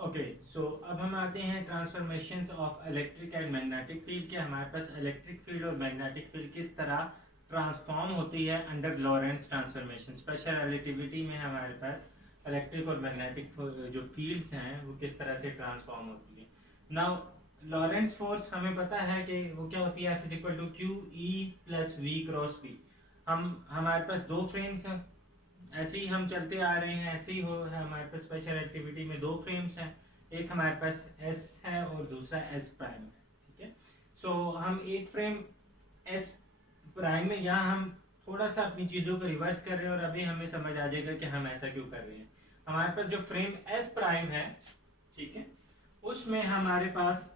Okay, सो अब हम आते हैं transformations of electric and magnetic field के। हमारे पास इलेक्ट्रिक फील्ड और मैग्नेटिक फील्ड किस तरह ट्रांसफॉर्म होती है under Lorentz transformation. Special relativity में हमारे पास इलेक्ट्रिक और मैग्नेटिक जो फील्ड्स हैं वो किस तरह से ट्रांसफॉर्म होती है। नाउ लॉरेंस फोर्स हमें पता है कि वो क्या होती है, F equal to Q E plus V cross B. हमारे पास दो फ्रेम्स हैं, ऐसे ही हम चलते आ रहे हैं, ऐसे ही हो है हमारे पास स्पेशल एक्टिविटी में दो फ्रेम्स हैं, एक हमारे पास एस है और दूसरा एस प्राइम है। ठीक है, सो हम एक फ्रेम एस प्राइम में, यहाँ हम थोड़ा सा अपनी चीजों को रिवर्स कर रहे हैं और अभी हमें समझ आ जाएगा कि हम ऐसा क्यों कर रहे हैं। हमारे पास जो फ्रेम एस प्राइम है, ठीक है, उसमें हमारे पास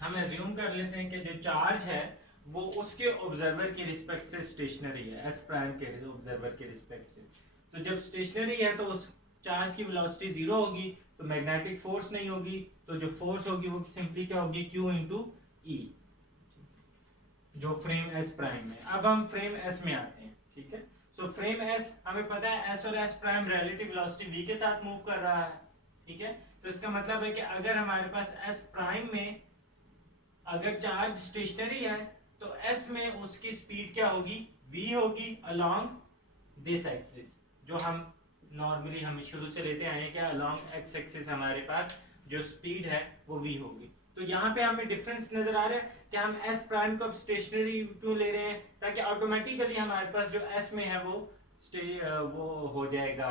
हम एज्यूम कर लेते हैं कि जो चार्ज है वो उसके ऑब्जर्वर की रिस्पेक्ट से स्टेशनरी है, एस प्राइम के ऑब्जर्वर के रिस्पेक्ट से। तो जब स्टेशनरी है तो उस चार्ज की वेलोसिटी जीरो होगी, तो मैग्नेटिक फोर्स नहीं होगी, तो जो फोर्स होगी वो सिंपली क्या होगी, Q इंटू ई, जो फ्रेम एस प्राइम में। अब हम फ्रेम एस में आते हैं। ठीक है, सो फ्रेम एस हमें पता है एस और S prime relative velocity v के साथ मूव कर रहा है। ठीक है, तो इसका मतलब है कि अगर हमारे पास एस प्राइम में अगर चार्ज स्टेशनरी है तो एस में उसकी स्पीड क्या होगी, v होगी अलोंग दिस एक्सिस, जो हम नॉर्मली हम शुरू से लेते आए हैं कि अलोंग एक्स एक्सिस हमारे पास जो स्पीड है वो v होगी। तो यहाँ पे हमें डिफरेंस नजर आ रहा है कि हम s प्राइम को अब स्टेशनरी क्यों ले रहे हैं, ताकि ऑटोमेटिकली हमारे पास जो s में है वो हो जाएगा,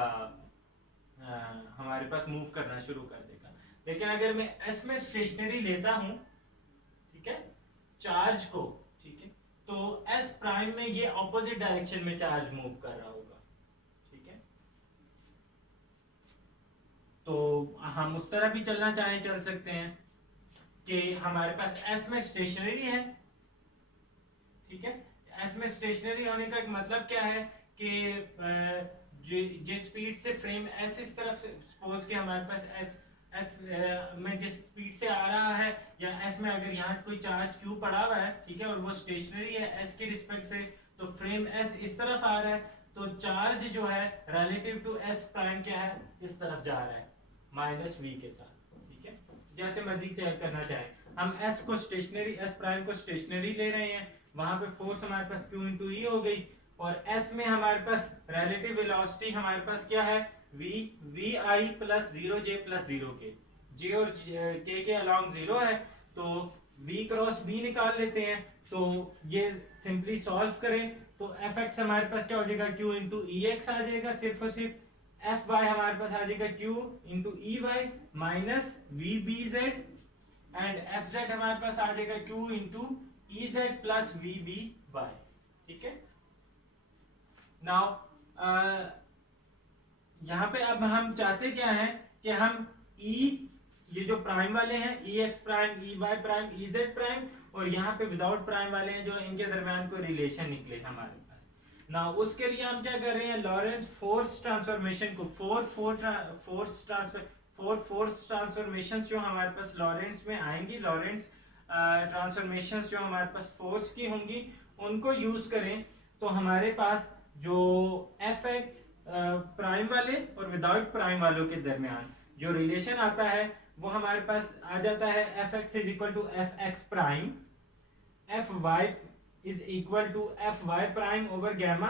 हमारे पास मूव करना शुरू कर देगा। लेकिन अगर मैं s में स्टेशनरी लेता हूँ, ठीक है, चार्ज को, ठीक है, तो s प्राइम में ये ऑपोजिट डायरेक्शन में चार्ज मूव कर रहा होगा। ठीक है, तो हम उस तरह भी चलना चाहे चल सकते हैं कि हमारे पास s में स्टेशनरी है। ठीक है, s में स्टेशनरी होने का एक मतलब क्या है कि जिस स्पीड से फ्रेम s इस तरफ से, सपोज कि हमारे पास s में जिस स्पीड से आ रहा है, या s में अगर यहाँ कोई चार्ज q पड़ा हुआ है, ठीक है, और वो स्टेशनरी है s की रिस्पेक्ट से, तो फ्रेम s इस तरफ आ रहा है, तो चार्ज जो है रिलेटिव टू s प्राइम क्या है, इस तरफ जा रहा है माइनस v के साथ। ठीक है, जैसे मर्जी चेक करना चाहे, हम s को स्टेशनरी, s प्राइम को स्टेशनरी ले रहे हैं, वहां पे फोर्स हमारे पास q इंटू ई हो गई, और s में हमारे पास रिलेटिव वेलोसिटी हमारे पास क्या है, v आई प्लस जीरो जे प्लस जीरो के, जे और के अलोंग जीरो है, तो v क्रॉस b निकाल लेते हैं। तो ये सिंपली सॉल्व करें तो एफ एक्स हमारे पास क्या हो जाएगा, q इंटू ई एक्स आ जाएगा सिर्फ और सिर्फ। एफ वाई हमारे पास आ जाएगा q into E Y minus V B Z, and F Z हमारे पास आ जाएगा q into E Z plus V B Y. ठीक है, नाउ यहाँ पे अब हम चाहते क्या है कि हम E, ये जो प्राइम वाले हैं E X prime, E Y prime, E Z prime, और यहाँ पे विदाउट प्राइम वाले हैं जो इनके दरमियान कोई रिलेशन निकले हमारे पास ना, उसके लिए हम क्या कर रहे हैं, लॉरेंस फोर्स ट्रांसफॉर्मेशन को फोर्स ट्रांसफॉर्मेशन जो हमारे पास लॉरेंस में आएंगी, लॉरेंस ट्रांसफॉर्मेशन जो हमारे पास फोर्स की होंगी, उनको यूज करें तो हमारे पास जो एफ एक्स प्राइम वाले और विदाउट प्राइम वालों के दरमियान जो रिलेशन आता है वो हमारे पास आ जाता है, F X is equal to F X prime, F Y is equal to F Y prime over gamma,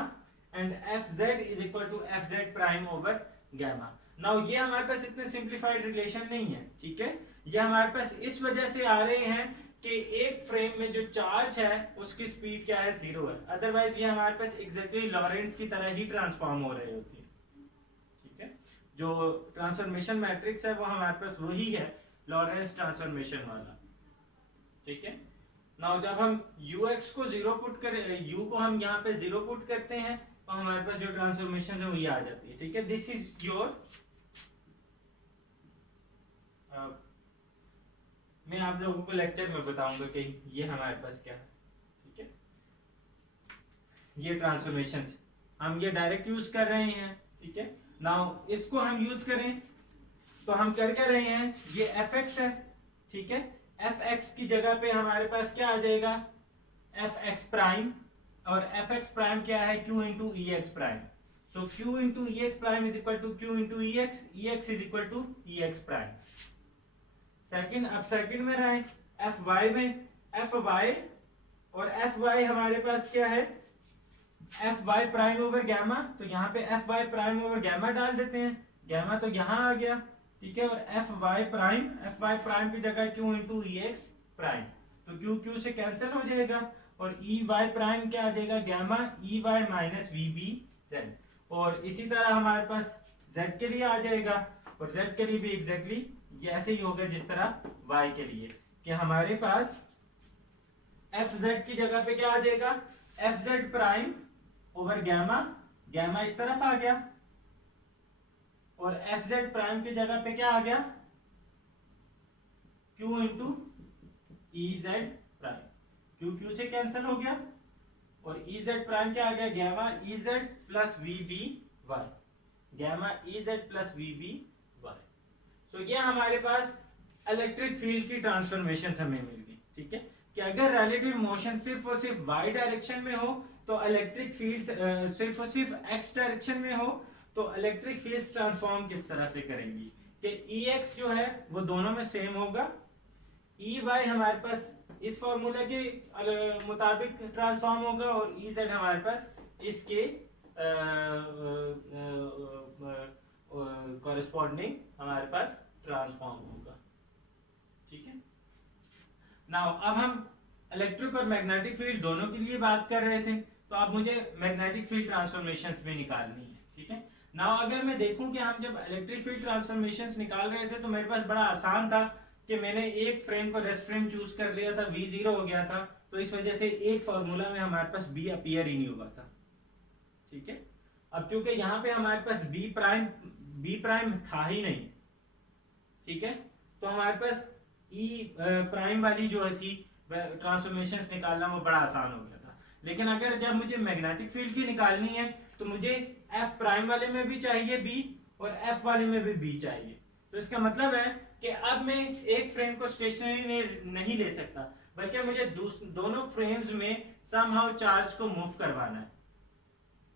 and F Z is equal to F Z prime over gamma. Now ये हमारे पास इतने सिंप्लीफाइड रिलेशन नहीं है। ठीक है, ये हमारे पास इस वजह से आ रहे हैं कि एक फ्रेम में जो चार्ज है उसकी स्पीड क्या है, जीरो है, अदरवाइज ये हमारे पास एग्जैक्टली लॉरेंस की तरह ही ट्रांसफॉर्म हो रहे होती है। ठीक है, जो ट्रांसफॉर्मेशन मैट्रिक्स है वो हमारे पास वही है, लॉरेंस ट्रांसफॉर्मेशन वाला। ठीक है, नाउ जब हम ux को जीरो पुट करें, u को हम यहाँ पे जीरो पुट करते हैं, तो हमारे पास जो ट्रांसफॉर्मेशन है वो ये आ जाती है। ठीक है, दिस इज योर, मैं आप लोगों को लेक्चर में बताऊंगा कि ये हमारे पास क्या है। ठीक है, ये ट्रांसफॉर्मेशन हम ये डायरेक्ट यूज कर रहे हैं। ठीक है, नाउ इसको हम यूज करें तो हम कर क्या रहे हैं, ये एफ एक्स है। ठीक है, एफ एक्स की जगह पे हमारे पास क्या आ जाएगा, एफ एक्स प्राइम, और एफ एक्स प्राइम क्या है, Q into E X prime. So Q into E X prime is equal to Q into E X is equal to E X prime. Second, अब second में रहे F Y में, F Y और F Y हमारे पास क्या है, F Y prime over gamma, तो यहाँ पे F Y prime over gamma डाल देते हैं, गैमा तो यहाँ आ गया, ठीक है, और एफ वाई प्राइम की जगह Q into E X prime, तो क्यू क्यू से कैंसिल हो जाएगा, और ई वाई प्राइम क्या आ जाएगा, gamma E Y minus V B Z, और इसी तरह हमारे पास जेड के लिए आ जाएगा, और जेड के लिए भी एग्जैक्टली ये ऐसे ही होगा जिस तरह वाई के लिए, कि हमारे पास एफ जेड की जगह पे क्या आ जाएगा, F Z prime over gamma, gamma इस तरफ आ गया, और एफ जेड प्राइम की जगह पे क्या आ गया, Q into E Z prime, Q Q से कैंसिल हो गया, और ई जेड प्राइम क्या आ गया, gamma E Z plus V B Y, gamma E Z plus V B Y. तो ये हमारे पास इलेक्ट्रिक फील्ड की ट्रांसफॉर्मेशन हमें मिल गई, ठीक है, कि अगर रिलेटिव मोशन सिर्फ और सिर्फ वाई डायरेक्शन में हो तो इलेक्ट्रिक फील्ड सिर्फ और सिर्फ एक्स डायरेक्शन में हो तो इलेक्ट्रिक फील्ड्स ट्रांसफॉर्म किस तरह से करेंगी, कि ई एक्स जो है वो दोनों में सेम होगा, ई वाई हमारे पास इस फॉर्मूला के मुताबिक ट्रांसफॉर्म होगा, और ई जेड हमारे पास इसके कॉरेस्पॉन्डिंग हमारे पास ट्रांसफॉर्म होगा, ठीक है। नाउ अब हम इलेक्ट्रिक और मैग्नेटिक फील्ड दोनों के लिए बात कर रहे थे, तो अब मुझे मैग्नेटिक फील्ड ट्रांसफॉर्मेशंस भी निकालनी है, ठीक है। नाउ अगर मैं देखूं कि हम जब इलेक्ट्रिक फील्ड ट्रांसफॉर्मेशंस निकाल रहे थे तो मेरे पास बड़ा आसान था कि मैंने एक फ्रेम को रेस्ट फ्रेम चूज कर लिया था, V जीरो हो गया था, तो इस वजह से एक फार्मूला में हमारे पास B अपीयर ही नहीं हुआ था, ठीक है। अब चूंकि यहाँ पे हमारे पास B प्राइम था ही नहीं, ठीक है, तो हमारे पास E प्राइम वाली जो थी ट्रांसफॉर्मेशंस निकालना वो बड़ा आसान हो गया था, लेकिन अगर जब मुझे मैग्नेटिक फील्ड की निकालनी है तो मुझे F प्राइम वाले में भी चाहिए B और F वाले में भी B चाहिए, तो इसका मतलब है कि अब मैं एक फ्रेम को स्टेशनरी नहीं ले सकता, बल्कि मुझे दोनों फ्रेम्स में समहाउ चार्ज को मूव करवाना है,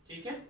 ठीक है।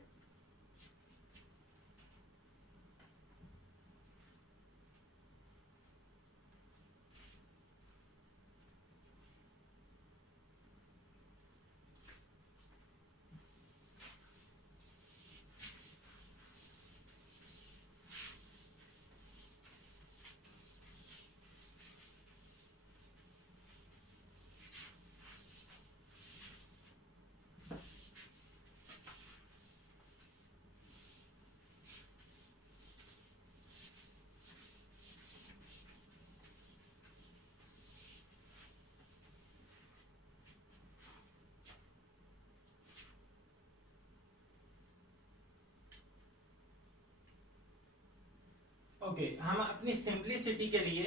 ओके, हम अपनी सिंपलिसिटी के लिए,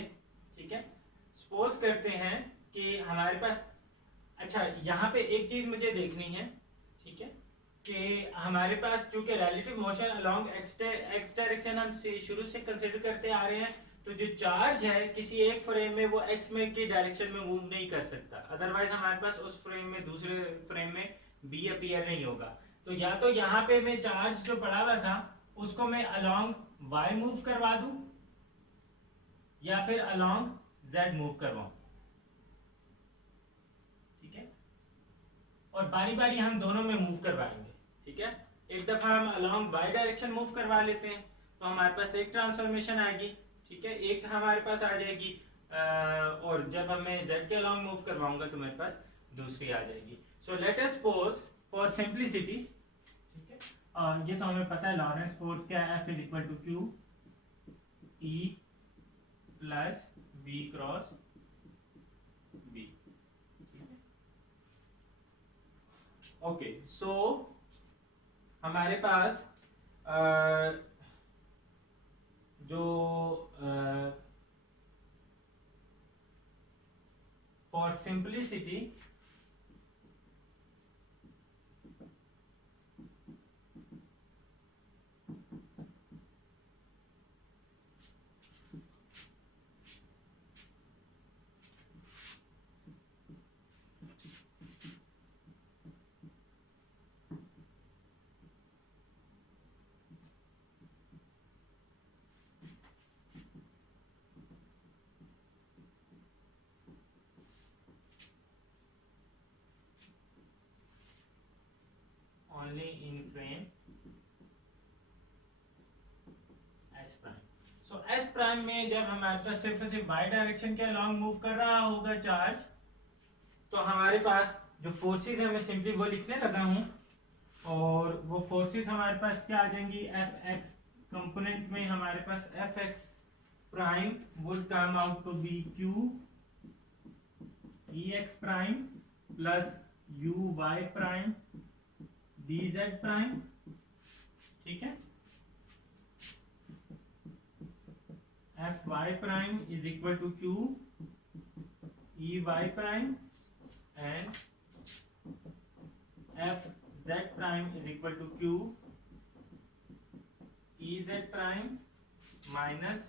ठीक है, सपोज करते हैं कि हमारे पास, अच्छा यहाँ पे एक चीज मुझे देखनी है, ठीक है, कि हमारे पास क्योंकि relative motion along x direction हम शुरू से कंसीडर करते आ रहे हैं, तो जो चार्ज है किसी एक फ्रेम में वो एक्स में की डायरेक्शन में मूव नहीं कर सकता, अदरवाइज हमारे पास उस फ्रेम में दूसरे फ्रेम में बी अपीयर नहीं होगा, तो या तो यहाँ पे मैं चार्ज जो पड़ा हुआ था उसको मैं अलोंग वाई मूव करवा दूं या फिर अलोंग जेड मूव करवाऊं, ठीक है, और बारी बारी हम दोनों में मूव करवाएंगे, ठीक है। एक दफा हम अलोंग वाई डायरेक्शन मूव करवा लेते हैं तो हमारे पास एक ट्रांसफॉर्मेशन आएगी, ठीक है, एक हमारे पास आ जाएगी, और जब मैं जेड के अलोंग मूव करवाऊंगा तो मेरे पास दूसरी आ जाएगी। So let us suppose for simplicity, ठीक है, और ये तो हमें पता है लॉरेंस फोर्स क्या है, F is equal to Q E plus V cross B, okay. So हमारे पास जो for simplicity frame S prime. So S prime में जब हमारे पास सिर्फ और सिर्फ वाई डायरेक्शन के अलॉन्ग मूव कर रहा होगा चार्ज, तो हमारे पास जो फोर्सेस है मैं सिंपली वो लिखने लगा हूं, और वो फोर्सेस हमारे पास क्या आ जाएंगी, एफ एक्स कंपोनेंट में हमारे पास F X prime would come out to be Q E X prime plus U Y prime D Z prime. ठीक है, F Y prime is equal to Q E Y prime and F z prime is equal to q e z prime minus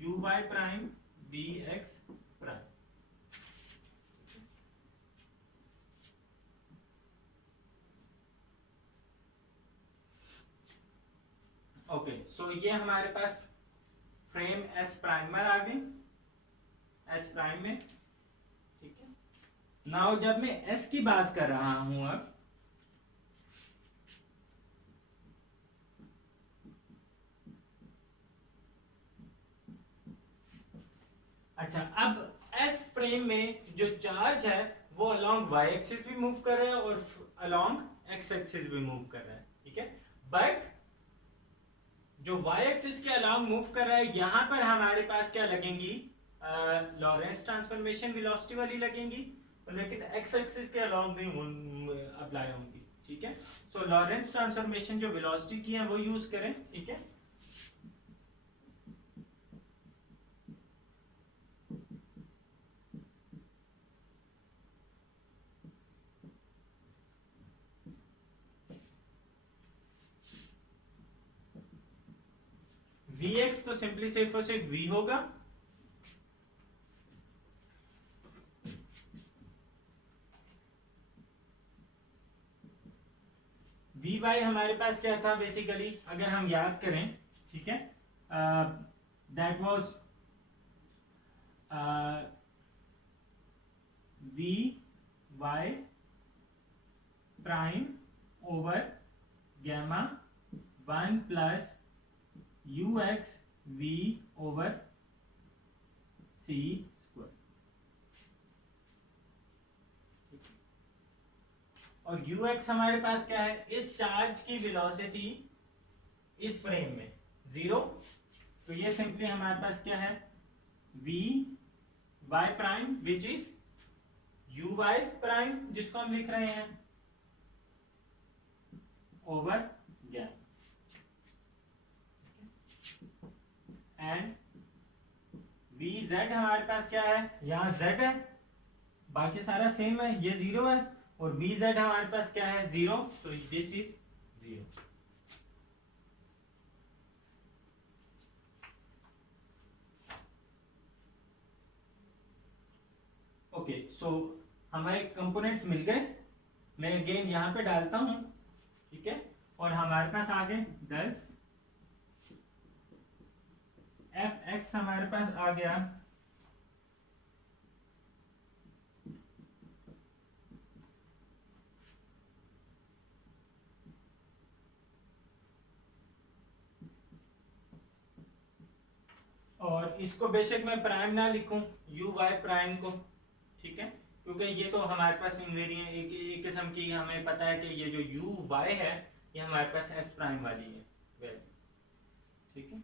u y prime b x prime। Okay, so ये हमारे पास frame S primer आ गई S prime में। ठीक है, now जब मैं एस की बात कर रहा हूं अब, अच्छा, अब एस फ्रेम में जो चार्ज है वो अलोंग वाई एक्सिस भी मूव कर रहा है और अलोंग एक्स एक्सिस भी मूव कर रहा है। ठीक है, बट जो वाई एक्सिस के अलोंग मूव कर रहा है यहां पर हमारे पास क्या लगेंगी, लॉरेंस ट्रांसफॉर्मेशन वेलोसिटी वाली लगेंगी, लेकिन एक्स एक्सिस के अलोंग भी अप्लाई होंगी। ठीक है, सो लॉरेंस ट्रांसफॉर्मेशन जो वेलोसिटी की है वो यूज करें। ठीक है, Vx तो सिंपली सिर्फ और सिर्फ v होगा, Vy हमारे पास क्या था बेसिकली, अगर हम याद करें, ठीक है, that was Vy prime over gamma 1 plus ux v over c square. और ux हमारे पास क्या है, इस चार्ज की वेलोसिटी इस फ्रेम में 0, तो ये सिंपली हमारे पास क्या है, v y prime which is uy prime जिसको हम लिख रहे हैं ओवर गैमा, एंड vz हमारे पास क्या है, यहाँ z है, बाकी सारा सेम है, ये 0 है, और vz हमारे पास क्या है 0, तो दिस इज 0। ओके, सो हमारे कंपोनेंट्स मिल गए, मैं अगेन यहां पे डालता हूं। ठीक है, और हमारे पास आ गए 10 एफ एक्स हमारे पास आ गया और इसको बेशक मैं प्राइम ना लिखूं यू वाई प्राइम को। ठीक है, क्योंकि ये तो हमारे पास इनवेरिएंट एक किस्म की, हमें पता है कि ये जो यू वाई है ये हमारे पास एस प्राइम वाली है वैल्यू। ठीक है,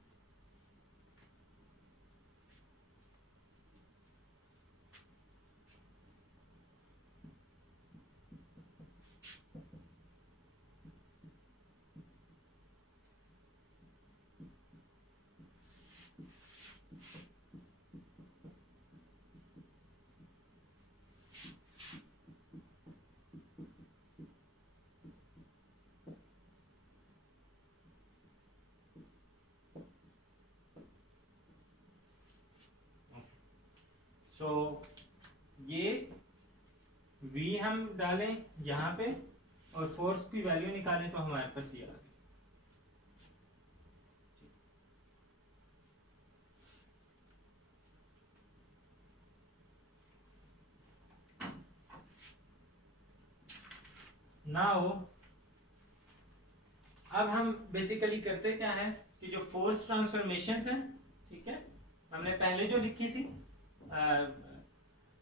सो ये v हम डालें यहाँ पे और फोर्स की वैल्यू निकालें तो हमारे पास ये आ गई। नाउ अब हम बेसिकली करते क्या है कि जो फोर्स ट्रांसफॉर्मेशंस है, ठीक है, हमने पहले जो लिखी थी,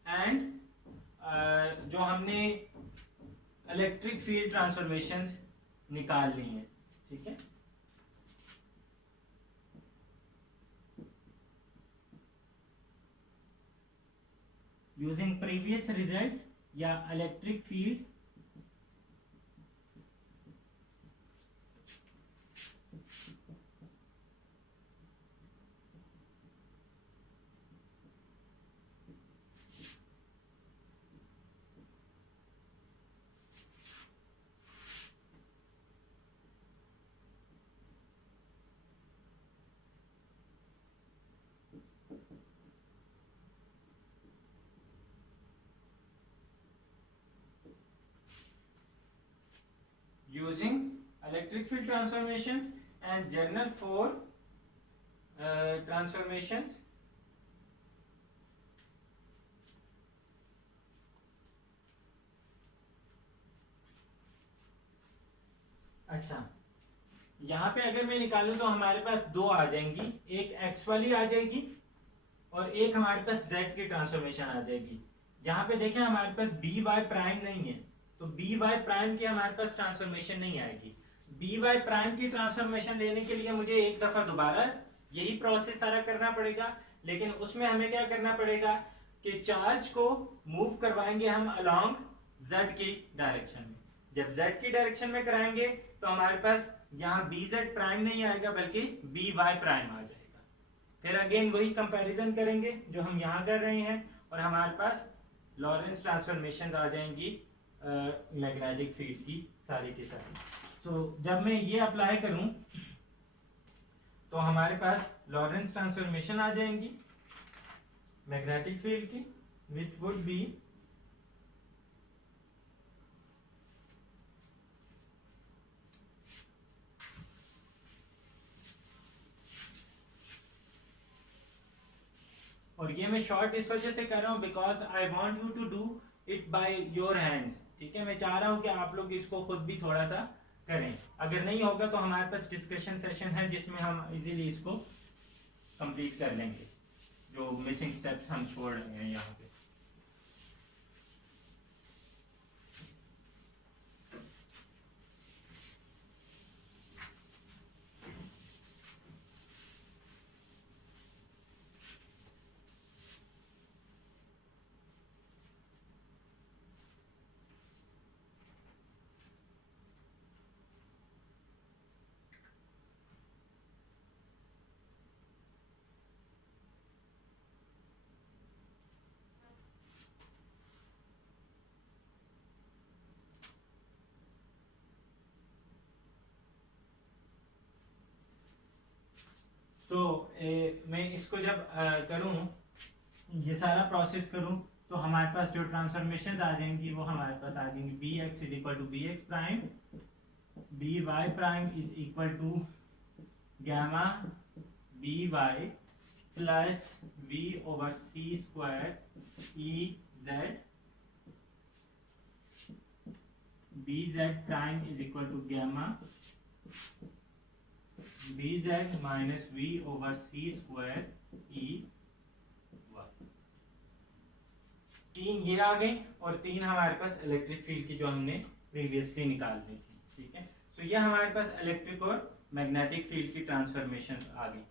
एंड जो हमने इलेक्ट्रिक फील्ड ट्रांसफॉर्मेशंस निकाल ली हैं, ठीक है। यूजिंग प्रीवियस रिजल्ट्स या electric field using electric field transformations and journal for transformations अच्छा, यहाँ पे अगर मैं निकालूं तो हमारे पास दो आ जाएंगी, एक x वाली आ जाएगी और एक हमारे पास z की ट्रांसफॉर्मेशन आ जाएगी। यहाँ पे देखें हमारे पास बी वाई प्राइम नहीं है, तो बी वाई प्राइम की हमारे पास ट्रांसफॉर्मेशन नहीं आएगी। बी वाई प्राइम की ट्रांसफॉर्मेशन लेने के लिए मुझे एक दफा दोबारा यही प्रोसेस सारा करना पड़ेगा, लेकिन उसमें हमें क्या करना पड़ेगा कि चार्ज को मूव करवाएंगे हम अलोंग z की डायरेक्शन में। जब z की डायरेक्शन में कराएंगे तो हमारे पास यहाँ बी जेड प्राइम नहीं आएगा बल्कि बी वाई प्राइम आ जाएगा। फिर अगेन वही कंपैरिजन करेंगे जो हम यहाँ कर रहे हैं और हमारे पास लॉरेंस ट्रांसफॉर्मेशन आ जाएंगी मैग्नेटिक फील्ड की सारी की सारी। तो जब मैं ये अप्लाई करूं तो हमारे पास लॉरेंस ट्रांसफॉर्मेशन आ जाएंगी मैग्नेटिक फील्ड की, विच वुड बी और ये मैं शॉर्ट इस वजह से कर रहा हूं because I want you to do it by your hands, ठीक है। मैं चाह रहा हूं कि आप लोग इसको खुद भी थोड़ा सा करें। अगर नहीं होगा तो हमारे पास डिस्कशन सेशन है जिसमें हम इजीली इसको कंप्लीट कर लेंगे, जो मिसिंग स्टेप्स हम छोड़ रहे हैं यहाँ पे। तो मैं इसको जब करूं, ये सारा प्रोसेस करूं, तो हमारे पास जो ट्रांसफॉर्मेशन आ जाएंगी वो हमारे पास आ जाएंगी B X is equal to B X prime, B Y prime is equal to gamma B Y plus V over C square E Z, B Z prime is equal to gamma B Z minus V over C square E Y. तीन ये आ गए और तीन हमारे पास electric field की जो हमने प्रीवियसली निकाल ली थी, ठीक है। तो ये हमारे पास इलेक्ट्रिक और मैग्नेटिक फील्ड की ट्रांसफॉर्मेशन आ गई।